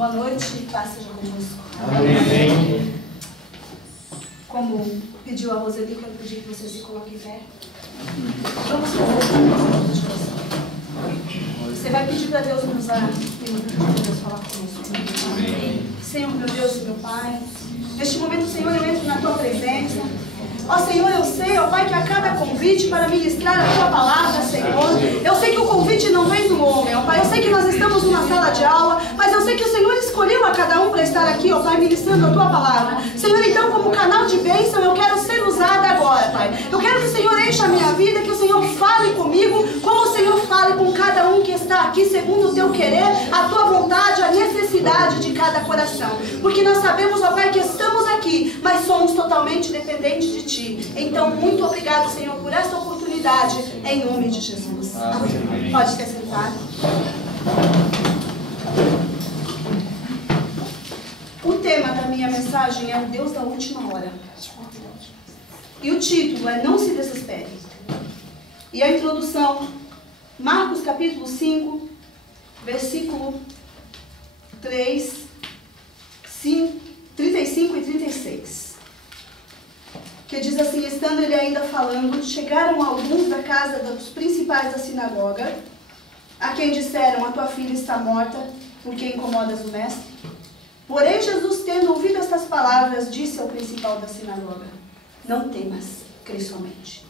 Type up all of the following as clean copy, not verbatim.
Boa noite e paz seja convosco. Amém. Como pediu a Roseli, quero pedir que vocês se coloquem em pé. Vamos fazer uma de oração. Você vai pedir para Deus nos usar e Deus falar conosco. Amém. Senhor, meu Deus e meu Pai, neste momento, Senhor, eu entro na Tua presença. Ó Senhor, eu sei, ó Pai, que a cada convite para ministrar a Tua palavra, Senhor, eu sei que o convite não vem do homem, ó Pai, eu sei que nós estamos numa sala de aula, mas eu sei que o Senhor escolheu a cada um para estar aqui, ó Pai, ministrando a Tua palavra. Senhor, então, como canal de bênção, eu quero ser usada agora, Pai. Eu quero que o Senhor encha a minha vida, que o Senhor fale comigo, como o Senhor fale com cada um que está aqui, segundo o Teu querer, a Tua vontade, a necessidade de cada coração. Porque nós sabemos, ó Pai, que estamos aqui, mas somos totalmente dependentes de Ti. Então, muito obrigado, Senhor, por esta oportunidade, em nome de Jesus. Amém. Pode ter sentado. O tema da minha mensagem é o Deus da última hora. E o título é Não se desespere. E a introdução, Marcos capítulo 5, versículo 3, 35 e 36. Que diz assim: estando ele ainda falando, chegaram alguns da casa dos principais da sinagoga, a quem disseram: a tua filha está morta, por que incomodas o mestre? Porém Jesus, tendo ouvido estas palavras, disse ao principal da sinagoga: não temas, crê somente.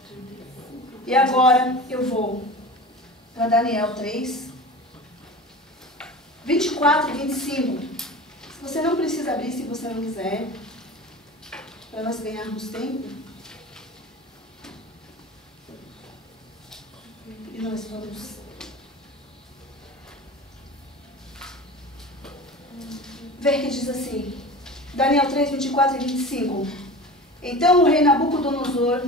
E agora eu vou para Daniel 3, 24 e 25. Você não precisa abrir se você não quiser, para nós ganharmos tempo. E nós vamos ver que diz assim, Daniel 3, 24 e 25. Então o rei Nabucodonosor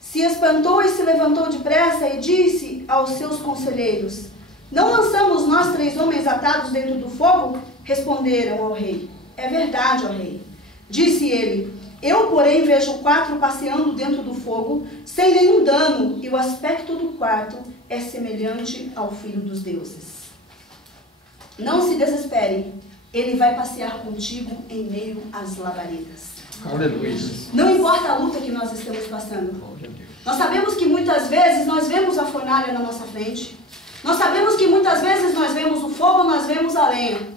se espantou e se levantou depressa e disse aos seus conselheiros: não lançamos nós 3 homens atados dentro do fogo? Responderam ao rei: é verdade, ó rei. Disse ele: eu, porém, vejo 4 passeando dentro do fogo, sem nenhum dano, e o aspecto do quarto é semelhante ao Filho dos Deuses. Não se desespere, ele vai passear contigo em meio às labaredas. Aleluia. Não importa a luta que nós estamos passando. Nós sabemos que muitas vezes nós vemos a fornalha na nossa frente. Nós sabemos que muitas vezes nós vemos o fogo, nós vemos a lenha.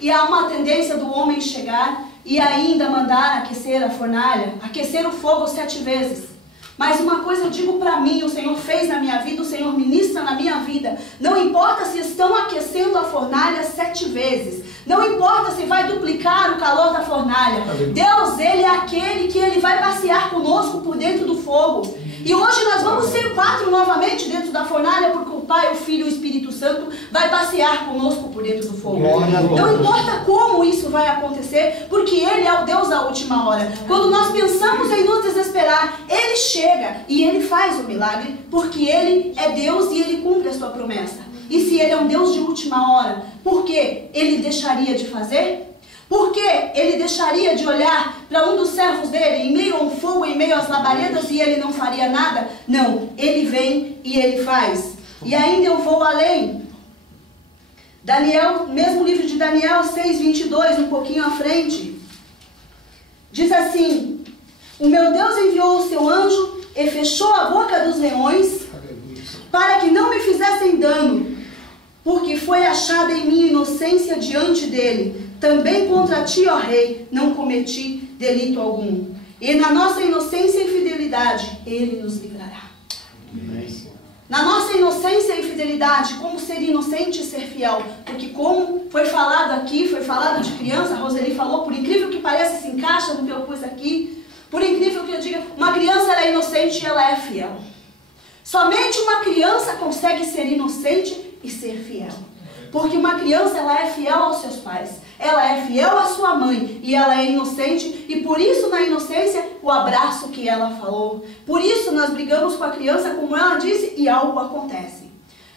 E há uma tendência do homem chegar e ainda mandar aquecer a fornalha, aquecer o fogo 7 vezes. Mas uma coisa eu digo para mim, o Senhor fez na minha vida, o Senhor ministra na minha vida. Não importa se estão aquecendo a fornalha 7 vezes. Não importa se vai duplicar o calor da fornalha. Deus, Ele é aquele que Ele vai passear conosco por dentro do fogo. E hoje nós vamos ser 4 novamente dentro da fornalha, porque o Pai, o Filho e o Espírito Santo vai passear conosco por dentro do fogo. Não importa como isso vai acontecer, porque Ele é o Deus da última hora. Quando nós pensamos em nos desesperar, Ele chega e Ele faz o milagre, porque Ele é Deus e Ele cumpre a sua promessa. E se Ele é um Deus de última hora, por que Ele deixaria de fazer? Por que Ele deixaria de olhar para um dos servos dele em meio a um fogo, em meio às labaredas, e Ele não faria nada? Não, Ele vem e Ele faz. E ainda eu vou além. Daniel, mesmo livro de Daniel 6, 22, um pouquinho à frente. Diz assim: o meu Deus enviou o seu anjo e fechou a boca dos leões, para que não me fizessem dano, porque foi achada em mim inocência diante dele. Também contra ti, ó rei, não cometi delito algum. E na nossa inocência e fidelidade, Ele nos livrará. Na nossa inocência e fidelidade, como ser inocente e ser fiel? Porque como foi falado aqui, foi falado de criança, a Roseli falou, por incrível que pareça, se encaixa no que eu pus aqui. Por incrível que eu diga, uma criança ela é inocente e ela é fiel. Somente uma criança consegue ser inocente e ser fiel. Porque uma criança ela é fiel aos seus pais, ela é fiel à sua mãe e ela é inocente, e por isso na inocência o abraço que ela falou. Por isso nós brigamos com a criança, como ela disse, e algo acontece.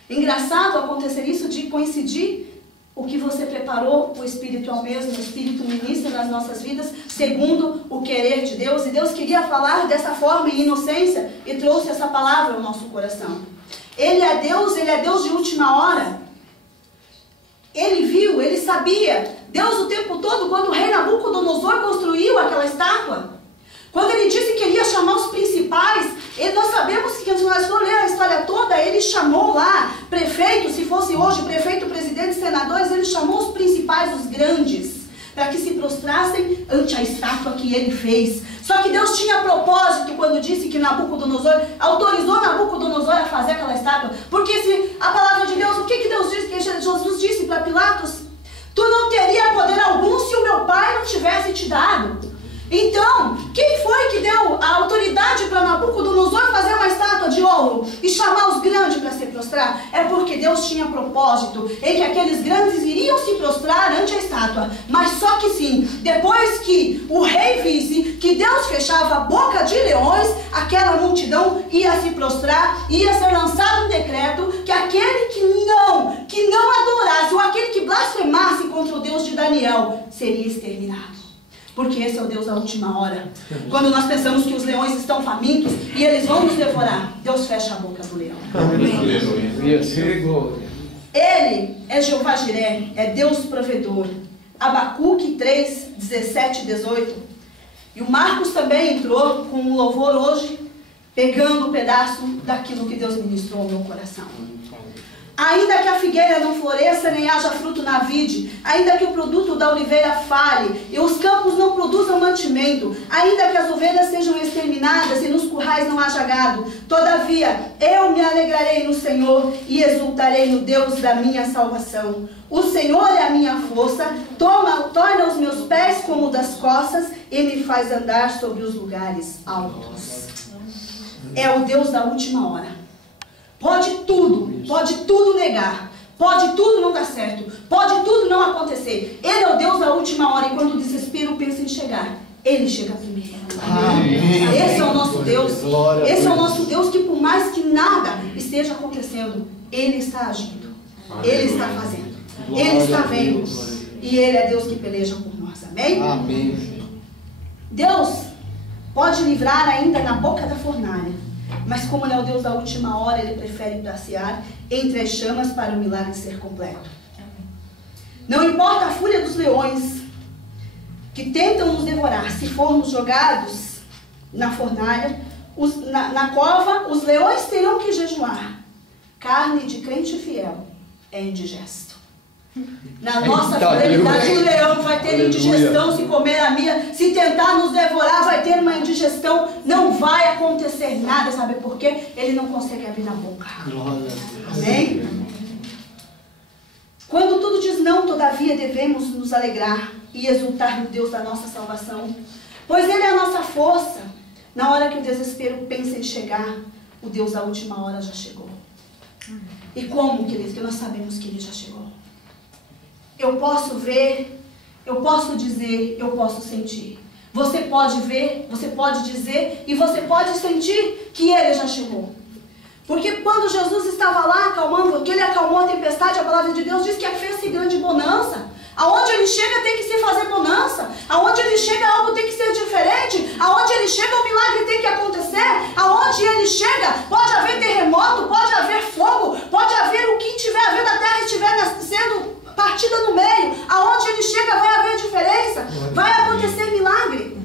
Engraçado acontecer isso de coincidir o que você preparou, o Espírito é o mesmo, o Espírito ministra nas nossas vidas, segundo o querer de Deus, e Deus queria falar dessa forma em inocência e trouxe essa palavra ao nosso coração. Ele é Deus de última hora. Ele viu, ele sabia. Deus o tempo todo, quando o rei Nabucodonosor construiu aquela estátua, quando ele disse que ele ia chamar os principais, nós sabemos que, se nós for ler a história toda, ele chamou lá prefeitos, se fosse hoje prefeito, presidente, senadores, ele chamou os principais, os grandes, para que se prostrassem ante a estátua que ele fez. Só que Deus tinha propósito quando disse que Nabucodonosor, autorizou Nabucodonosor a fazer aquela estátua. Porque se a palavra de Deus, o que Deus disse, que Jesus disse para Pilatos? Tu não teria poder algum se o meu pai não tivesse te dado. Então, quem foi que deu a autoridade para Nabucodonosor fazer uma estátua de ouro e chamar os grandes para se prostrar? É porque Deus tinha propósito em que aqueles grandes iriam se prostrar ante a estátua. Mas só que sim, depois que o rei visse que Deus fechava a boca de leões, aquela multidão ia se prostrar, ia ser lançado um decreto que aquele que não adorasse, ou aquele que blasfemasse contra o Deus de Daniel, seria exterminado. Porque esse é o Deus da última hora. Quando nós pensamos que os leões estão famintos e eles vão nos devorar, Deus fecha a boca do leão. Ele é Jeová Jiré, é Deus provedor. Abacuque 3, 17 e 18. E o Marcos também entrou com um louvor hoje, pegando um pedaço daquilo que Deus ministrou ao meu coração. Ainda que a figueira não floresça, nem haja fruto na vide, ainda que o produto da oliveira falhe, e os campos não produzam mantimento, ainda que as ovelhas sejam exterminadas e nos currais não haja gado, todavia eu me alegrarei no Senhor e exultarei no Deus da minha salvação. O Senhor é a minha força, torna os meus pés como das costas e me faz andar sobre os lugares altos. É o Deus da última hora. Pode tudo negar, pode tudo não dar certo, pode tudo não acontecer. Ele é o Deus da última hora e quando o desespero pensa em chegar, Ele chega primeiro. Amém. Esse é o nosso Deus, esse é o nosso Deus que por mais que nada esteja acontecendo, Ele está agindo, Ele está fazendo, Ele está vendo e Ele é Deus que peleja por nós. Amém? Amém. Deus pode livrar ainda na boca da fornalha. Mas como Ele é o Deus da última hora, Ele prefere passear entre as chamas para o milagre ser completo. Não importa a fúria dos leões que tentam nos devorar, se formos jogados na fornalha, na cova, os leões terão que jejuar. Carne de crente fiel é indigesto. Na nossa fidelidade, o leão vai ter indigestão se comer a minha, se tentar nos devorar, vai ter uma indigestão, não vai acontecer nada, sabe por quê? Ele não consegue abrir a boca. Amém? Quando tudo diz não, todavia devemos nos alegrar e exultar no Deus da nossa salvação, pois Ele é a nossa força. Na hora que o desespero pensa em chegar, o Deus da última hora já chegou. E como, queridos, que nós sabemos que Ele já chegou? Eu posso ver, eu posso dizer, eu posso sentir. Você pode ver, você pode dizer e você pode sentir que Ele já chegou. Porque quando Jesus estava lá acalmando, que Ele acalmou a tempestade, a palavra de Deus diz que fez-se grande bonança. Aonde Ele chega tem que se fazer bonança. Aonde Ele chega algo tem que ser diferente. Aonde Ele chega o milagre tem que acontecer. Aonde Ele chega pode haver terremoto, pode haver fogo, pode haver o que tiver a ver da terra estiver sendo partida no meio. Aonde Ele chega vai haver diferença, vai acontecer milagre.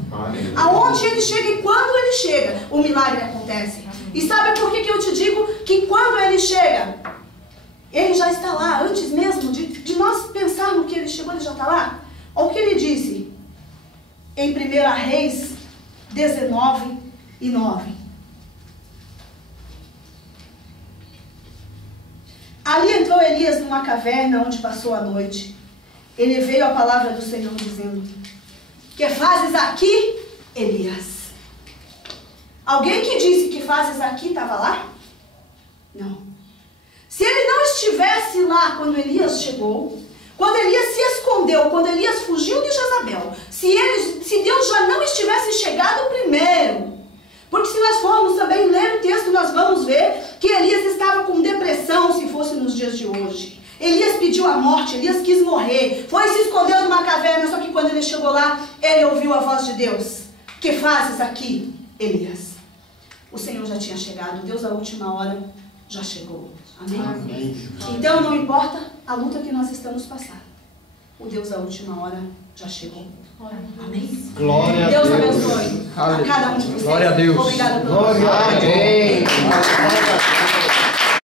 Aonde Ele chega e quando Ele chega, o milagre acontece. E sabe por que eu te digo que quando Ele chega, Ele já está lá, antes mesmo de nós pensarmos que Ele chegou, Ele já está lá? Olha o que Ele disse em 1 Reis 19 e 9. Ali entrou Elias numa caverna onde passou a noite. Ele veio a palavra do Senhor dizendo: que fazes aqui, Elias? Alguém que disse que fazes aqui estava lá? Não. Se ele não estivesse lá quando Elias chegou, quando Elias se escondeu, quando Elias fugiu de Jezabel, se Deus já não estivesse chegado primeiro, porque se nós formos também ler o texto, nós vamos ver que Elias estava com depressão, se fosse nos dias de hoje. Elias pediu a morte, Elias quis morrer, foi se esconder numa caverna, só que quando ele chegou lá, ele ouviu a voz de Deus. Que fazes aqui, Elias? O Senhor já tinha chegado, Deus à última hora já chegou. Amém? Amém. Então não importa a luta que nós estamos passando. O Deus da última hora já chegou. Amém? Glória a Deus Deus. abençoe a cada um de vocês. Glória a Deus. Obrigada pelo Glória a Deus. Amém.